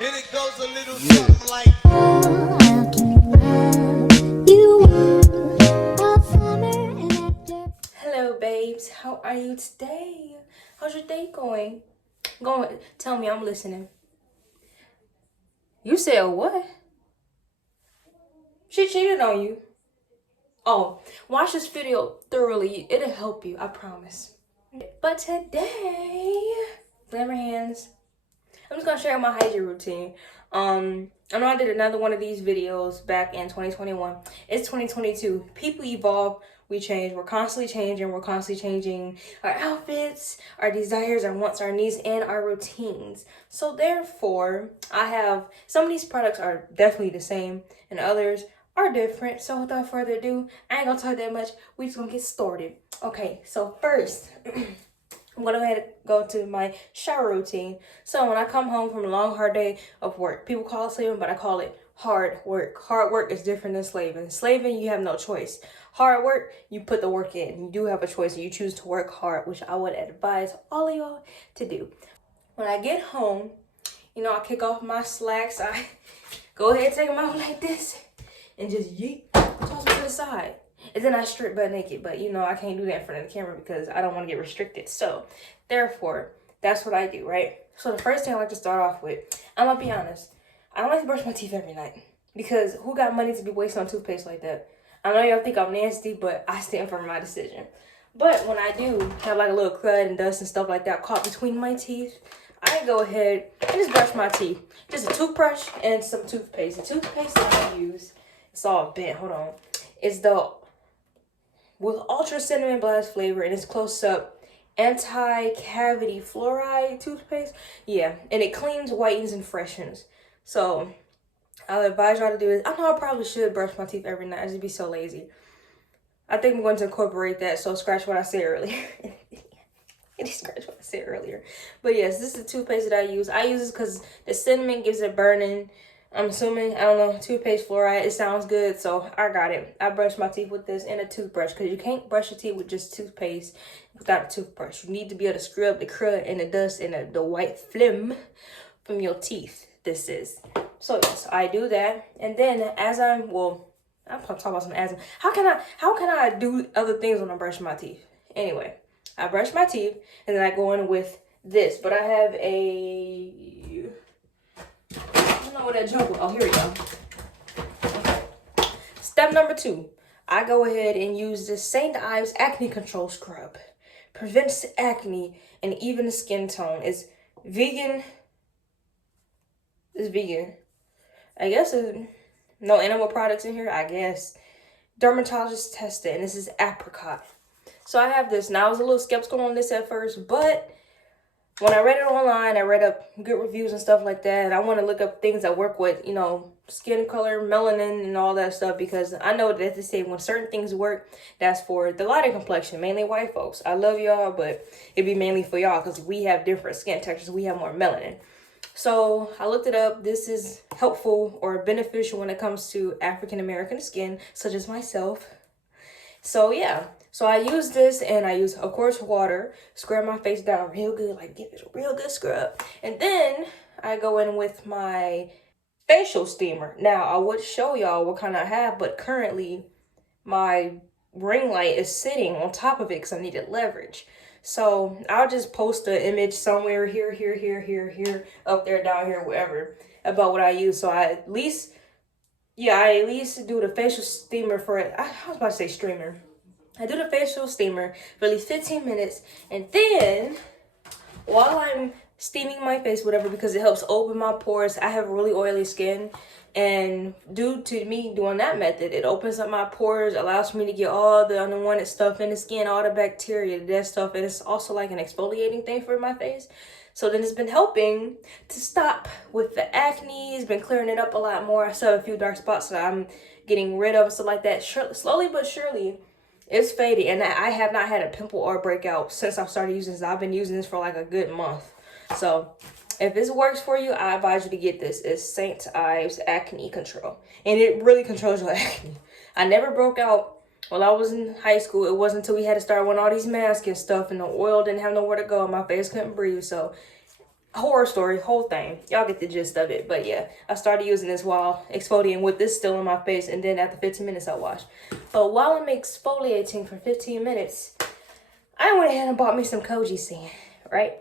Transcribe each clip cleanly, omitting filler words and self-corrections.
And it goes a little something like. Hello, babes. How are you today? How's your day going? Go on, tell me. I'm listening. You said what? She cheated on you. Oh, watch this video thoroughly. It'll help you. I promise. But today, glamour hands. I'm just gonna share my hygiene routine. I know I did another one of these videos back in 2021. It's 2022. People evolve, we change. We're constantly changing. We're constantly changing our outfits, our desires, our wants, our needs, and our routines. So therefore, I have some of these products are definitely the same, and others are different. So without further ado, I ain't gonna talk that much. We just gonna get started. Okay, so first. I'm gonna go ahead and go to my shower routine. So when I come home from a long, hard day of work, people call it slaving, but I call it hard work. Hard work is different than slaving. Slaving, you have no choice. Hard work, you put the work in. You do have a choice. You choose to work hard, which I would advise all of y'all to do. When I get home, I kick off my slacks. I go ahead and take them out like this and just yeet, toss them to the side. And then I strip butt naked, but I can't do that in front of the camera because I don't want to get restricted. So therefore, that's what I do, right? So the first thing I like to start off with, I'm gonna be honest, I don't like to brush my teeth every night because who got money to be wasting on toothpaste like that? I know y'all think I'm nasty, but I stand for my decision. But when I do have like a little crud and dust and stuff like that caught between my teeth, I go ahead and just brush my teeth. Just a toothbrush and some toothpaste. The toothpaste that I use, it's all bent, hold on. It's the with ultra cinnamon blast flavor, and it's close up anti-cavity fluoride toothpaste. Yeah, and it cleans, whitens, and freshens. So I'll advise y'all to do it. I know I probably should brush my teeth every night. I just be so lazy. I think I'm going to incorporate that. So scratch what I said earlier. Scratch what I said earlier. But yes, this is the toothpaste that I use. I use this because the cinnamon gives it burning. I'm assuming, I don't know, toothpaste fluoride, it sounds good, so I got it. I brush my teeth with this and a toothbrush because you can't brush your teeth with just toothpaste without a toothbrush. You need to be able to scrub the crud and the dust and the white phlegm from your teeth. This is. So yes, I do that. And then I'm talking about some asthma. How can I do other things when I'm brushing my teeth? Anyway, I brush my teeth and then I go in with this. But I have I don't know where that junk was. Oh, here we go. Okay. Step number 2. I go ahead and use this St. Ives Acne Control Scrub. Prevents acne and even the skin tone. It's vegan. It's vegan. I guess there's no animal products in here. I guess. Dermatologist tested, and this is apricot. So I have this. Now I was a little skeptical on this at first, but when I read it online, I read up good reviews and stuff like that. And I want to look up things that work with, skin color, melanin, and all that stuff. Because I know that they say when certain things work, that's for the lighter complexion, mainly white folks. I love y'all, but it'd be mainly for y'all because we have different skin textures. We have more melanin. So I looked it up. This is helpful or beneficial when it comes to African American skin, such as myself. So yeah. So I use this and I use, of course, water. Scrub my face down real good, like give it a real good scrub. And then I go in with my facial steamer. Now, I would show y'all what kind I have, but currently my ring light is sitting on top of it because I needed leverage. So I'll just post an image somewhere here, up there, down here, wherever, about what I use. So I at least do the facial steamer for it. I was about to say streamer. I do the facial steamer for at least 15 minutes. And then, while I'm steaming my face, whatever, because it helps open my pores, I have really oily skin. And due to me doing that method, it opens up my pores, allows me to get all the unwanted stuff in the skin, all the bacteria, that stuff. And it's also like an exfoliating thing for my face. So then it's been helping to stop with the acne. It's been clearing it up a lot more. I still have a few dark spots that I'm getting rid of and stuff like that. Slowly but surely. It's fading, and I have not had a pimple or breakout since I started using this. I've been using this for like a good month. So if this works for you, I advise you to get this. It's St. Ives Acne Control. And it really controls your acne. I never broke out while I was in high school. It wasn't until we had to start wearing all these masks and stuff, and the oil didn't have nowhere to go, and my face couldn't breathe. So horror story, whole thing. Y'all get the gist of it. But yeah, I started using this while exfoliating with this still in my face, and then after 15 minutes I wash. But while I'm exfoliating for 15 minutes, I went ahead and bought me some Koji sand, right?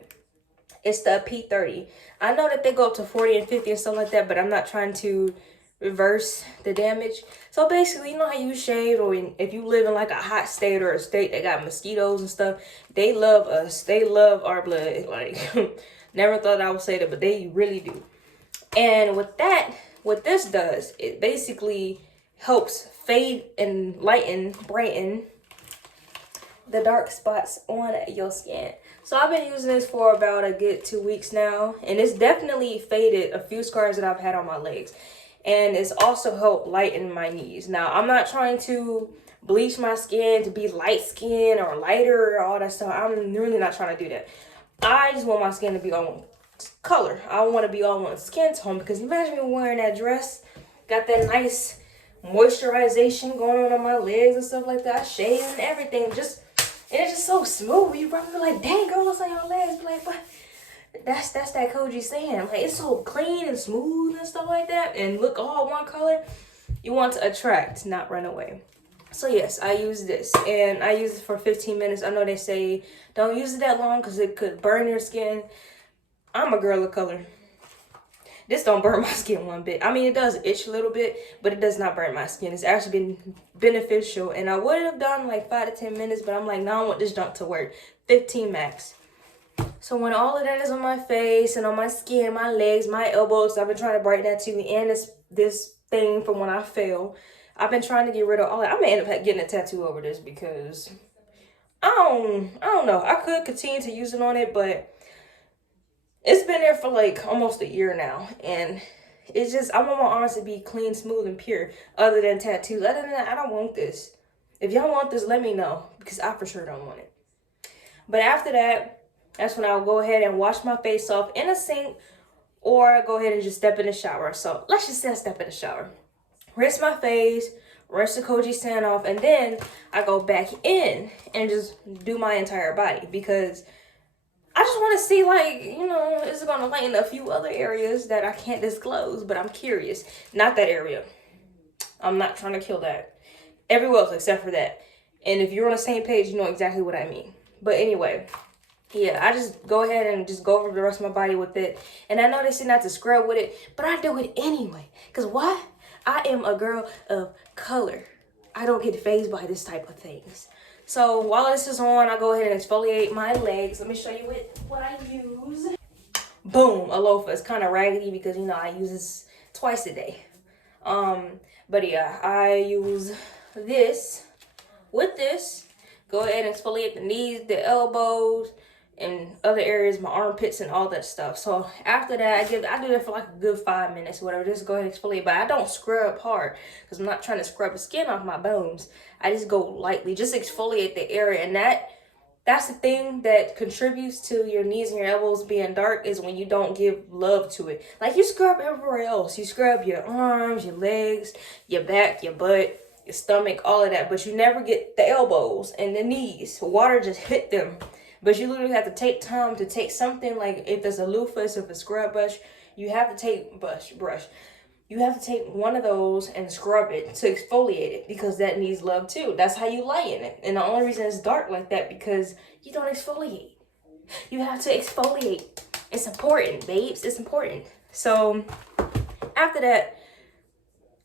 It's the P30. I know that they go up to 40 and 50 and stuff like that, but I'm not trying to reverse the damage. So basically, you know how you shave, or if you live in like a hot state or a state that got mosquitoes and stuff, they love us. They love our blood. Like, never thought I would say that, but they really do. And with that, what this does, it basically helps fade and lighten, brighten the dark spots on your skin. So I've been using this for about a good 2 weeks now, and it's definitely faded a few scars that I've had on my legs, and it's also helped lighten my knees. Now, I'm not trying to bleach my skin to be light skin or lighter or all that stuff. I'm really not trying to do that. I just want my skin to be on color. I want to be on one skin tone, because imagine me wearing that dress, got that nice moisturization going on my legs and stuff like that, shave and everything, and it's just so smooth. You probably like, dang, girl, what's on your legs? Like, what? That's that Koji sand. Like, it's so clean and smooth and stuff like that, and look all one color. You want to attract, not run away. So yes, I use this, and I use it for 15 minutes. I know they say don't use it that long because it could burn your skin. I'm a girl of color. This don't burn my skin one bit. I mean, it does itch a little bit, but it does not burn my skin. It's actually been beneficial. And I would have done like 5 to 10 minutes, but I'm like, no, I want this junk to work. 15 max. So when all of that is on my face and on my skin, my legs, my elbows, I've been trying to brighten that too. And this thing from when I fell, I've been trying to get rid of all that. I may end up getting a tattoo over this, because I don't know. I could continue to use it on it, but it's been there for like almost a year now, and it's just, I want my arms to be clean, smooth, and pure, other than tattoos. Other than that, I don't want this. If y'all want this, let me know, because I for sure don't want it. But after that, that's when I'll go ahead and wash my face off in a sink, or go ahead and just step in the shower. So let's just say I step in the shower, rinse my face, rinse the Koji sand off, and then I go back in and just do my entire body, because I just want to see, like, you know, is it going to lighten a few other areas that I can't disclose, but I'm curious. Not that area. I'm not trying to kill that. Everywhere else except for that. And if you're on the same page, you know exactly what I mean. But anyway, yeah, I just go ahead and just go over the rest of my body with it. And I know they say not to scrub with it, but I do it anyway. Because why? I am a girl of color. I don't get fazed by this type of things. So while this is on, I go ahead and exfoliate my legs. Let me show you what I use. Boom, a loafer. It's kind of raggedy because, you know, I use this twice a day. But yeah, I use this with this. Go ahead and exfoliate the knees, the elbows, and other areas, my armpits and all that stuff. So after that, I do that for like a good 5 minutes or whatever. Just go ahead and exfoliate. But I don't scrub hard, because I'm not trying to scrub the skin off my bones. I just go lightly, just exfoliate the area. And that's the thing that contributes to your knees and your elbows being dark, is when you don't give love to it. Like, you scrub everywhere else. You scrub your arms, your legs, your back, your butt, your stomach, all of that. But you never get the elbows and the knees. Water just hit them. But you literally have to take time to take something, like if it's a loofah, if it's a scrub brush, you have to take brush. You have to take one of those and scrub it to exfoliate it, because that needs love too. That's how you lighten it. And the only reason it's dark like that, because you don't exfoliate. You have to exfoliate. It's important, babes. It's important. So after that,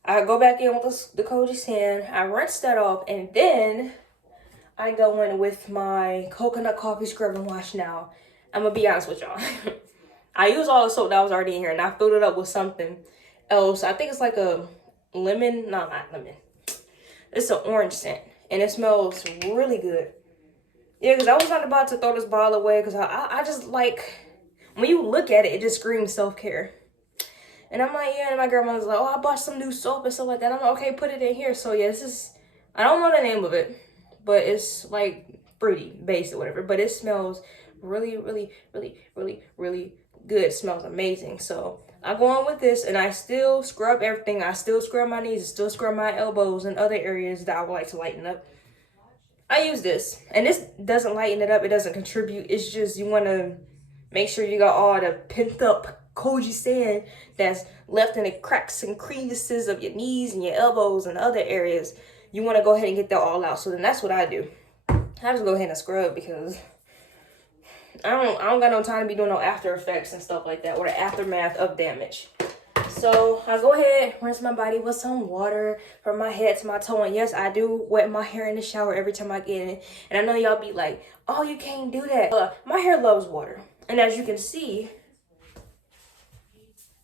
I go back in with the Koji sand. I rinse that off, and then I go in with my coconut coffee scrub and wash. Now, I'm going to be honest with y'all. I used all the soap that was already in here, and I filled it up with something else. I think it's like a lemon. No, not lemon. It's an orange scent, and it smells really good. Yeah, because I was not about to throw this bottle away, because I just like, when you look at it, it just screams self-care. And I'm like, yeah, and my grandma's like, oh, I bought some new soap and stuff like that. I'm like, okay, put it in here. So yeah, this is, I don't know the name of it, but it's like fruity based or whatever. But it smells really, really, really, really, really good. It smells amazing. So I go on with this, and I still scrub everything. I still scrub my knees, I still scrub my elbows and other areas that I would like to lighten up. I use this, and this doesn't lighten it up. It doesn't contribute. It's just, you want to Make sure you got all the pent up koji sand that's left in the cracks and crevices of your knees and your elbows and other areas. You want to go ahead and get that all out. So then that's what I do. I just go ahead and scrub because I don't got no time to be doing no after effects and stuff like that or the aftermath of damage. So I go ahead, rinse my body with some water from my head to my toe. And yes, I do wet my hair in the shower every time I get in. And I know y'all be like, oh, you can't do that. My hair loves water. And as you can see,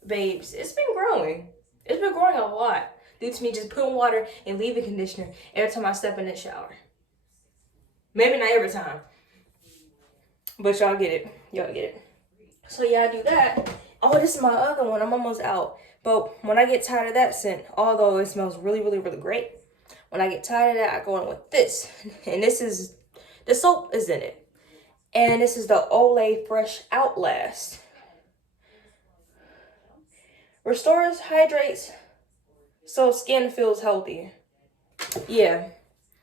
babes, it's been growing. It's been growing a lot due to me just putting water and leave-in conditioner every time I step in the shower. Maybe not every time, but y'all get it. Y'all get it. So yeah, I do that. Oh, this is my other one. I'm almost out. But when I get tired of that scent, although it smells really, really, really great, when I get tired of that, I go in with this. And this is, the soap is in it. And this is the Olay Fresh Outlast. Restores, hydrates, so skin feels healthy. Yeah.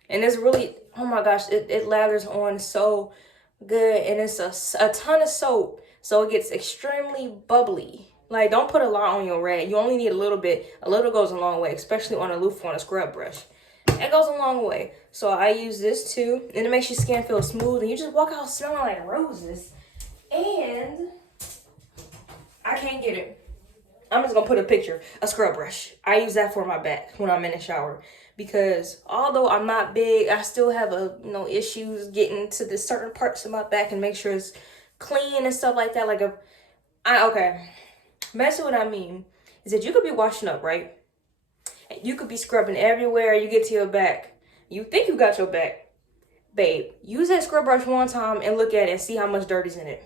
And it's really, oh my gosh, it lathers on so good. And it's a ton of soap, so it gets extremely bubbly. Like, don't put a lot on your rag. You only need a little bit. A little goes a long way, especially on a loofah on a scrub brush. It goes a long way. So I use this too, and it makes your skin feel smooth, and you just walk out smelling like roses. And I can't get it. I'm just gonna put a picture, a scrub brush. I use that for my back when I'm in the shower, because although I'm not big, I still have issues getting to the certain parts of my back and make sure it's clean and stuff like that. Okay. Basically what I mean is that you could be washing up, right? You could be scrubbing everywhere you get to your back. You think you got your back. Babe, use that scrub brush one time and look at it and see how much dirt is in it.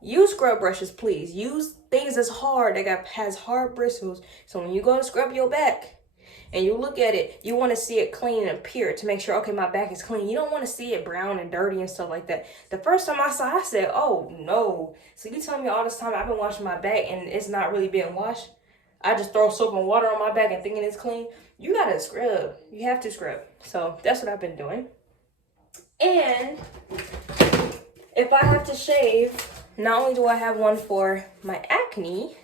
Use scrub brushes, please. Use things that's hard, has hard bristles. So when you go to scrub your back and you look at it, you want to see it clean and pure to make sure, okay, my back is clean. You don't want to see it brown and dirty and stuff like that. The first time I saw it, I said, oh no. So you tell me all this time I've been washing my back and it's not really being washed. I just throw soap and water on my back and thinking it's clean. You gotta scrub. You have to scrub. So that's what I've been doing. And if I have to shave, not only do I have one for my acne,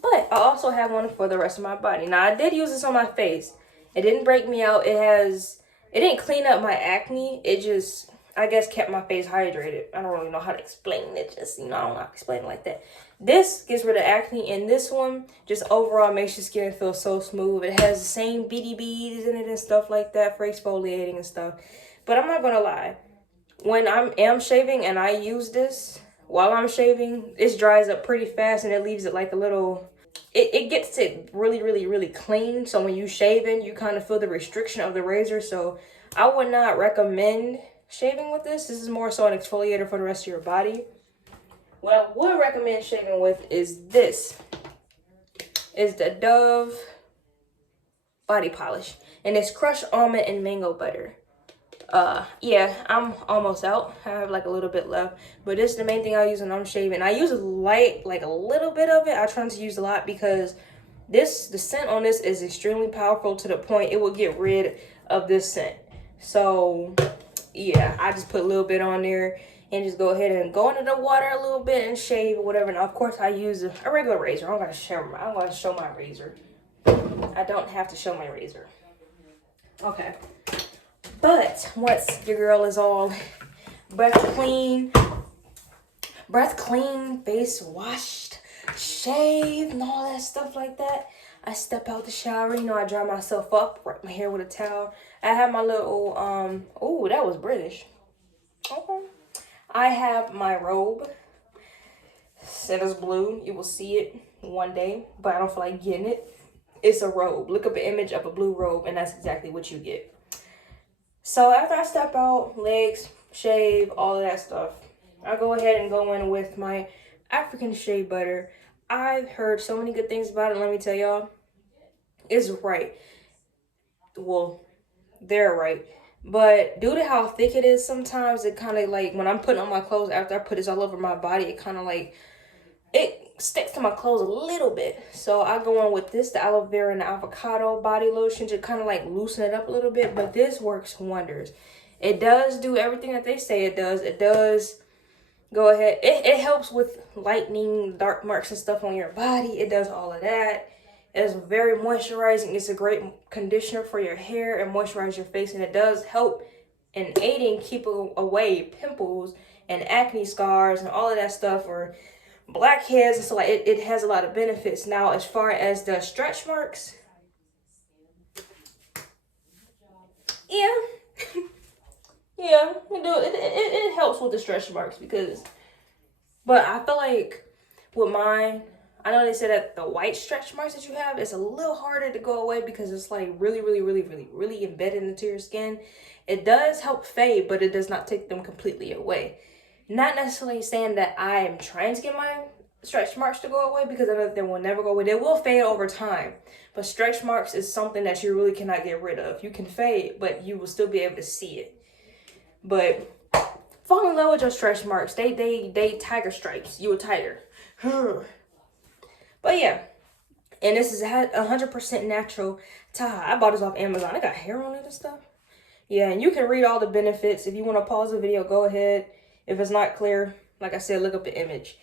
but I also have one for the rest of my body. Now, I did use this on my face. It didn't break me out. It didn't clean up my acne. It just, I guess, kept my face hydrated. I don't really know how to explain it. Just, I don't know how to explain it like that. This gets rid of acne, and this one just overall makes your skin feel so smooth. It has the same BDBs in it and stuff like that for exfoliating and stuff. But I'm not going to lie. When I am shaving and I use this, while I'm shaving, it dries up pretty fast and it leaves it like a little, it gets it really, really, really clean. So when you shaving, you kind of feel the restriction of the razor. So I would not recommend shaving with this. This is more so an exfoliator for the rest of your body. What I would recommend shaving with is this. Is the Dove body polish. And it's crushed almond and mango butter. Yeah, I'm almost out. I have like a little bit left, but this is the main thing I use when I'm shaving. I use a light, like a little bit of it. I try to use a lot because the scent on this is extremely powerful to the point it will get rid of this scent. So yeah, I just put a little bit on there and just go ahead and go into the water a little bit and shave or whatever. Now, of course, I use a regular razor. I'm gonna show my razor. I don't have to show my razor. Okay. But once your girl is all breath clean, face washed, shaved, and all that stuff like that, I step out the shower. I dry myself up, wipe my hair with a towel. I have my little, oh, that was British. Okay. I have my robe. It is blue. You will see it one day, but I don't feel like getting it. It's a robe. Look up an image of a blue robe, and that's exactly what you get. So after I step out, legs, shave, all of that stuff, I go ahead and go in with my African shea butter. I've heard so many good things about it. Let me tell y'all, it's right. Well, they're right. But due to how thick it is, sometimes it kind of like, when I'm putting on my clothes, after I put this all over my body, it kind of like, it sticks to my clothes a little bit. So I go on with this, the aloe vera and the avocado body lotion, to kind of like loosen it up a little bit. But this works wonders. It does do everything that they say it does. It does go ahead. It helps with lightening dark marks and stuff on your body. It does all of that. It's very moisturizing. It's a great conditioner for your hair and moisturize your face, and it does help in aiding keeping away pimples and acne scars and all of that stuff, or blackheads and so like it has a lot of benefits. Now, as far as the stretch marks, yeah. Yeah, it helps with the stretch marks because, but I feel like with mine, I know they said that the white stretch marks that you have is a little harder to go away because it's like really embedded into your skin. It does help fade, but it does not take them completely away. Not necessarily saying that I am trying to get my stretch marks to go away, because I know that they will never go away. They will fade over time, but stretch marks is something that you really cannot get rid of. You can fade, but you will still be able to see it. But fall in love with your stretch marks. They tiger stripes. You a tiger. But yeah, and this is 100% natural tie. I bought this off Amazon. I got hair on it and stuff. Yeah, and you can read all the benefits. If you want to pause the video, go ahead. If it's not clear, like I said, look up the image.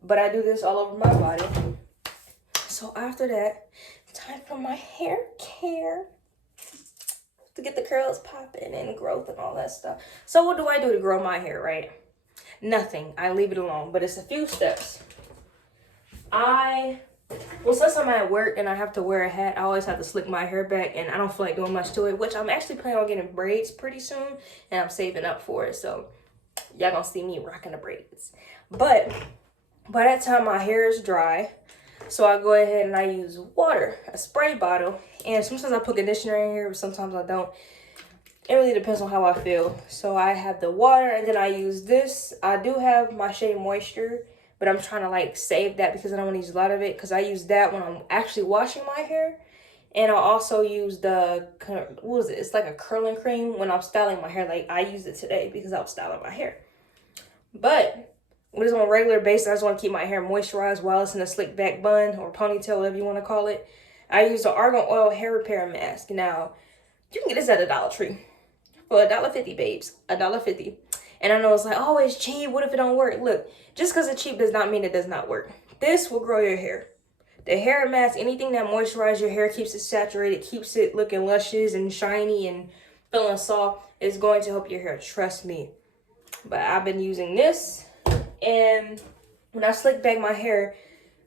But I do this all over my body. So after that, time for my hair care. To get the curls popping and growth and all that stuff. So what do I do to grow my hair, right? Nothing. I leave it alone. But it's a few steps. Well, since I'm at work and I have to wear a hat, I always have to slick my hair back, and I don't feel like doing much to it, which I'm actually planning on getting braids pretty soon, and I'm saving up for it. So y'all gonna see me rocking the braids. But by that time, my hair is dry. So I go ahead and I use water, a spray bottle, and sometimes I put conditioner in here, but sometimes I don't. It really depends on how I feel. So I have the water, and then I use this. I do have my Shea Moisture, but I'm trying to like save that because I don't want to use a lot of it, because I use that when I'm actually washing my hair. And I also use the, what is it? It's like a curling cream when I'm styling my hair. Like I used it today because I was styling my hair. But when it's on a regular basis, I just want to keep my hair moisturized while it's in a slick back bun or ponytail, whatever you want to call it. I use the Argan Oil Hair Repair Mask. Now, you can get this at the Dollar Tree for $1.50, babes. $1.50. And I know it's like, oh, it's cheap. What if it don't work? Look, just because it's cheap does not mean it does not work. This will grow your hair. The hair mask, anything that moisturizes your hair, keeps it saturated, keeps it looking luscious and shiny and feeling soft, is going to help your hair. Trust me. But I've been using this. And when I slick back my hair,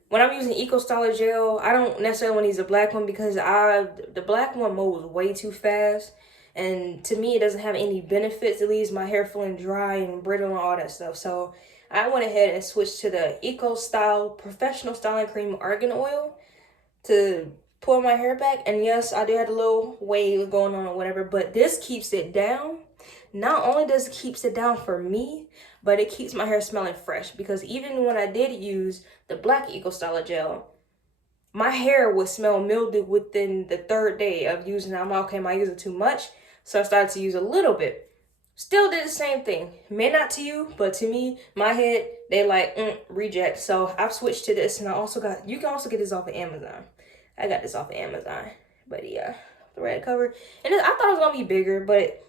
when I'm using Eco Styler gel, I don't necessarily want to use a black one because the black one moves way too fast. And to me, it doesn't have any benefits. It leaves my hair feeling dry and brittle and all that stuff. So I went ahead and switched to the Eco Style Professional Styling Cream Argan Oil to pull my hair back. And yes, I do have a little wave going on or whatever, but this keeps it down. Not only does it keeps it down for me, but it keeps my hair smelling fresh, because even when I did use the black Eco Styler gel, my hair would smell mildew within the third day of using it. I'm like, okay, am I using too much? So I started to use a little bit. Still did the same thing. May not to you, but to me, my head, they like, reject. So I've switched to this, and I also got, you can also get this off of Amazon. I got this off of Amazon. But yeah, the red cover. And I thought it was going to be bigger, but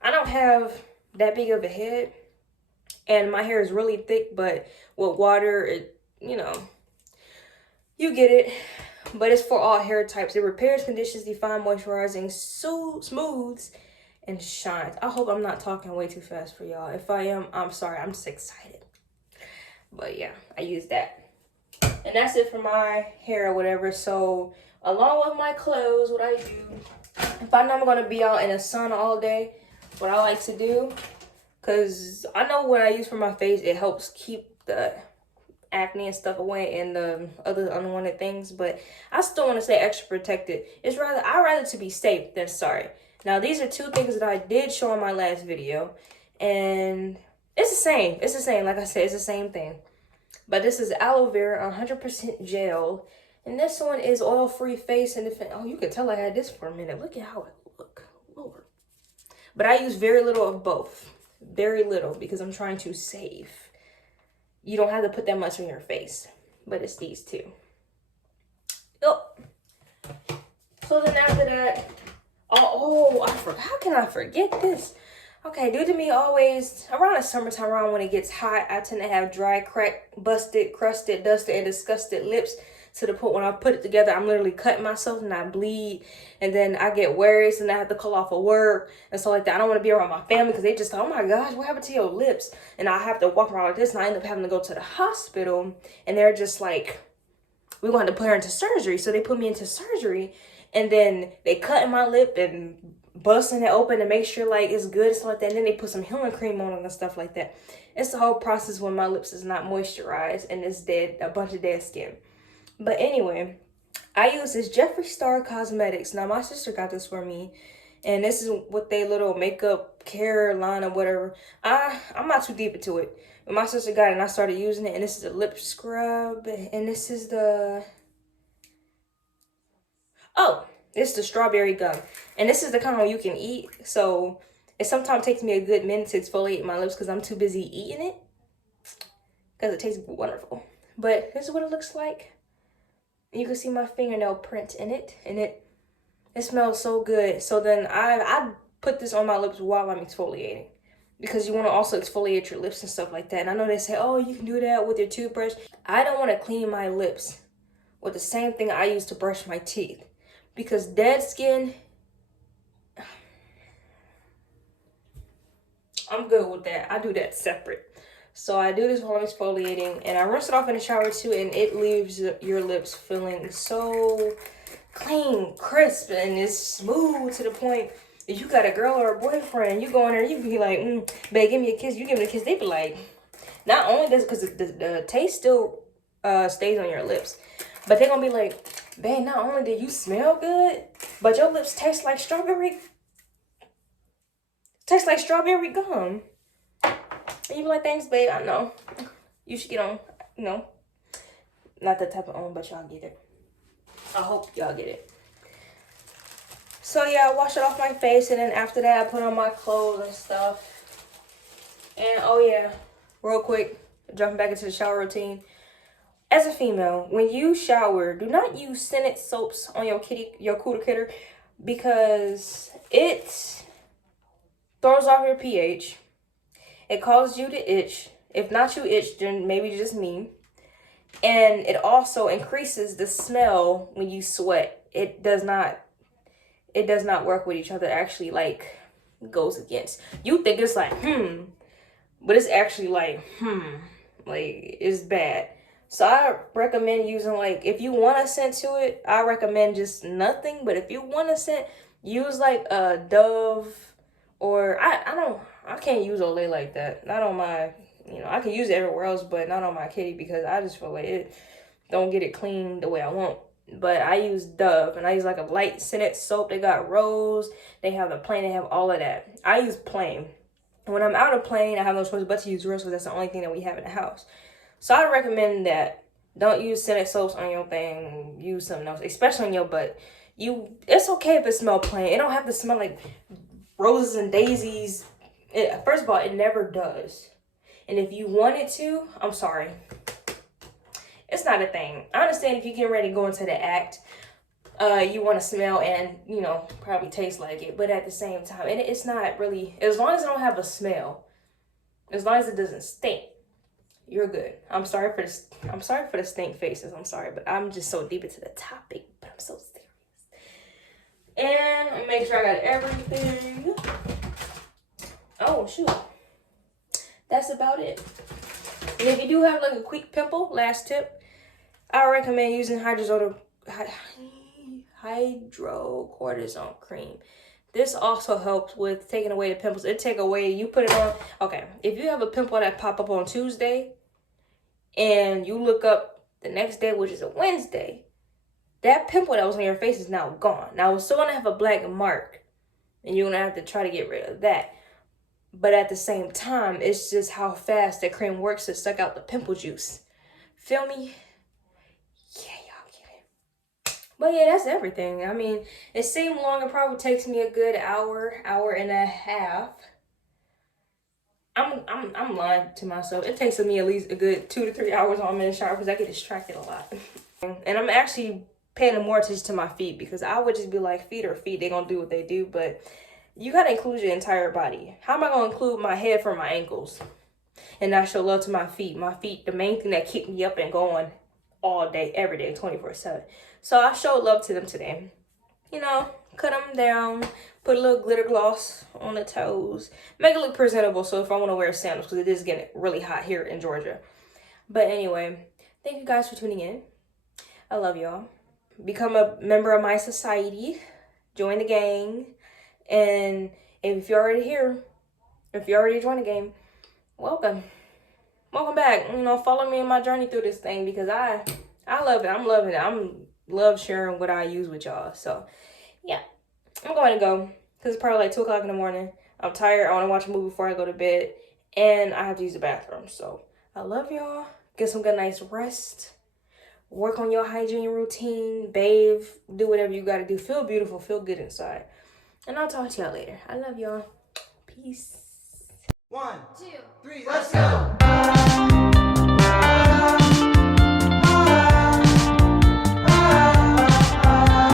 I don't have that big of a head. And my hair is really thick, but with water, it, you know, you get it. But it's for all hair types. It repairs, conditions, defines, moisturizing, smooths, and shines. I hope I'm not talking way too fast for y'all. If I am, I'm sorry. I'm just excited. But yeah, I use that. And that's it for my hair or whatever. So along with my clothes, what I do, if I know I'm going to be out in the sun all day, what I like to do, because I know what I use for my face, it helps keep the acne and stuff away and the other unwanted things, but I still want to stay extra protected. I'd rather to be safe than sorry. Now, these are two things that I did show in my last video, and it's the same. It's the same. Like I said, it's the same thing. But this is aloe vera, 100% gel, and this one is oil-free face and defense. Oh, you can tell I had this for a minute. Look at how it look. Lord. But I use very little of both. Very little, because I'm trying to save. You don't have to put that much on your face, but it's these two. Oh. So then after that, I forgot. How can I forget this? Okay, due to me always around the summertime, around when it gets hot, I tend to have dry, cracked, busted, crusted, dusted, and disgusted lips, to the point when I put it together, I'm literally cutting myself and I bleed, and then I get worse and I have to call off of work and stuff like that. I don't want to be around my family because they just, oh my gosh, what happened to your lips? And I have to walk around like this, and I end up having to go to the hospital, and they're just like, we wanted to put her into surgery. So they put me into surgery, and then they cut in my lip and busting it open to make sure like it's good and stuff like that. And then they put some healing cream on it and stuff like that. It's the whole process when my lips is not moisturized and it's dead, a bunch of dead skin. But anyway, I use this Jeffree Star Cosmetics. Now my sister got this for me, and this is what they little makeup care line or whatever. I'm not too deep into it, but my sister got it and I started using it. And this is a lip scrub, and this is the it's the strawberry gum. And this is the kind of one you can eat. So it sometimes takes me a good minute to exfoliate my lips because I'm too busy eating it, because it tastes wonderful. But this is what it looks like. You can see my fingernail print in it, and it smells so good. So then I put this on my lips while I'm exfoliating, because you want to also exfoliate your lips and stuff like that. And I know they say, oh, you can do that with your toothbrush. I don't want to clean my lips with the same thing I use to brush my teeth, because dead skin, I'm good with that. I do that separate. So I do this while I'm exfoliating, and I rinse it off in the shower too, and it leaves your lips feeling so clean, crisp, and it's smooth to the point if you got a girl or a boyfriend, you go in there, you be like, babe, give me a kiss. You give me a kiss, they be like, not only does, because the taste still stays on your lips, but they're gonna be like, babe, not only do you smell good, but your lips taste like strawberry gum. And you be like, thanks, babe, I know. You should get on, not that type of on, but y'all get it. I hope y'all get it. So yeah, I wash it off my face, and then after that, I put on my clothes and stuff. And oh yeah, real quick, jumping back into the shower routine. As a female, when you shower, do not use scented soaps on your cooter critter, because it throws off your pH. It causes you to itch. If not you itch, then maybe just me. And it also increases the smell when you sweat. It does not work with each other. It actually like goes against. You think it's like, but it's actually like, like it's bad. So I recommend using, like, if you want a scent to it, I recommend just nothing. But if you want a scent, use like a Dove, or I can't use Olay like that. Not on my, I can use it everywhere else, but not on my kitty, because I just feel like it don't get it clean the way I want. But I use Dove, and I use like a light scented soap. They got rose, they have the plain, they have all of that. I use plain. When I'm out of plain, I have no choice but to use rose, because that's the only thing that we have in the house. So I recommend that. Don't use scented soaps on your thing. Use something else, especially on your butt. It's okay if it smells plain. It don't have to smell like roses and daisies. First of all, it never does. And if you want it to, I'm sorry, it's not a thing. I understand if you're getting ready to go into the act, you want to smell and, probably taste like it. But at the same time, it's not really, as long as it don't have a smell, as long as it doesn't stink, you're good. I'm sorry for the stink faces. I'm sorry, but I'm just so deep into the topic. But I'm so serious. And make sure I got everything. Oh, shoot. That's about it. And if you do have like a quick pimple, last tip, I recommend using hydrocortisone cream. This also helps with taking away the pimples. It take away, you put it on. Okay, if you have a pimple that pop up on Tuesday and you look up the next day, which is a Wednesday, that pimple that was on your face is now gone. Now it's still gonna have a black mark, and you're gonna have to try to get rid of that. But at the same time, it's just how fast that cream works to suck out the pimple juice. Feel me? Yeah, y'all get it. But yeah, that's everything. I mean, it seemed long. It probably takes me a good hour and a half. I'm lying to myself. It takes me at least a good 2 to 3 hours while I'm in the shower, because I get distracted a lot. And I'm actually paying more attention to my feet, because I would just be like, feet are feet. They're going to do what they do. But You gotta include your entire body. How am I gonna include my head from my ankles and not show love to my feet? My feet, the main thing that keep me up and going all day, every day, 24/7. So I showed love to them today. You know, cut them down, put a little glitter gloss on the toes, make it look presentable. So if I want to wear sandals, because it is getting really hot here in Georgia. But anyway, thank you guys for tuning in. I love y'all. Become a member of my society. Join the gang. And if you're already here, if you already joined the game, welcome back. You know, follow me in my journey through this thing, because I love it. I'm loving it. Love sharing what I use with y'all. So yeah, I'm going to go because it's probably like 2 o'clock in the morning. I'm tired. I want to watch a movie before I go to bed, and I have to use the bathroom. So I love y'all. Get some good night's rest. Work on your hygiene routine. Bathe. Do whatever you got to do. Feel beautiful. Feel good inside. And I'll talk to y'all later. I love y'all. Peace. 1, 2, 3, let's go.